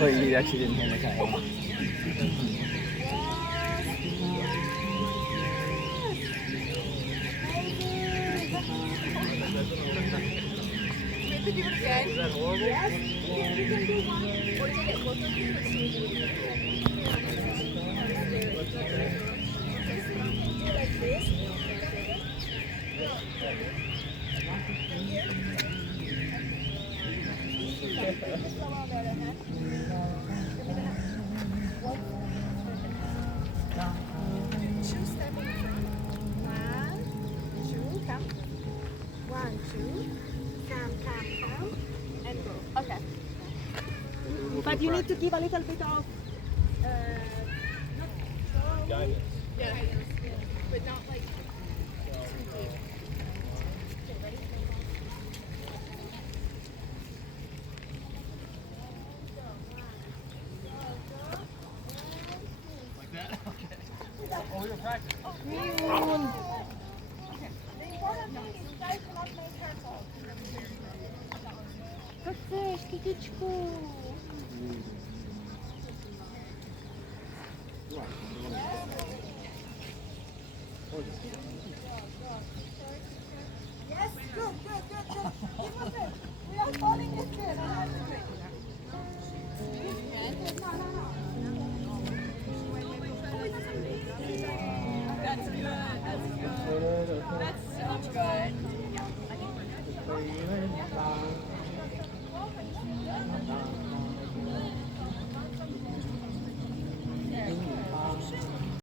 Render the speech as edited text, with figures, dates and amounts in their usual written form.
Oh, you actually didn't hear my time. Maybe do it again. Is that horrible? Yes. You can do one. Or take it closer to like this. Two stepping front. 1, 2, come. 1, 2. Come, and go. Okay. But you need to give a little bit of Guidance. yeah, but not like too deep. Okay, ready? Like that? Okay. Oh, we're practicing. Okay. The important thing is you guys do not make her fall. Chcesz, Kityczku? Yes, good. Keep on it. We are falling this good.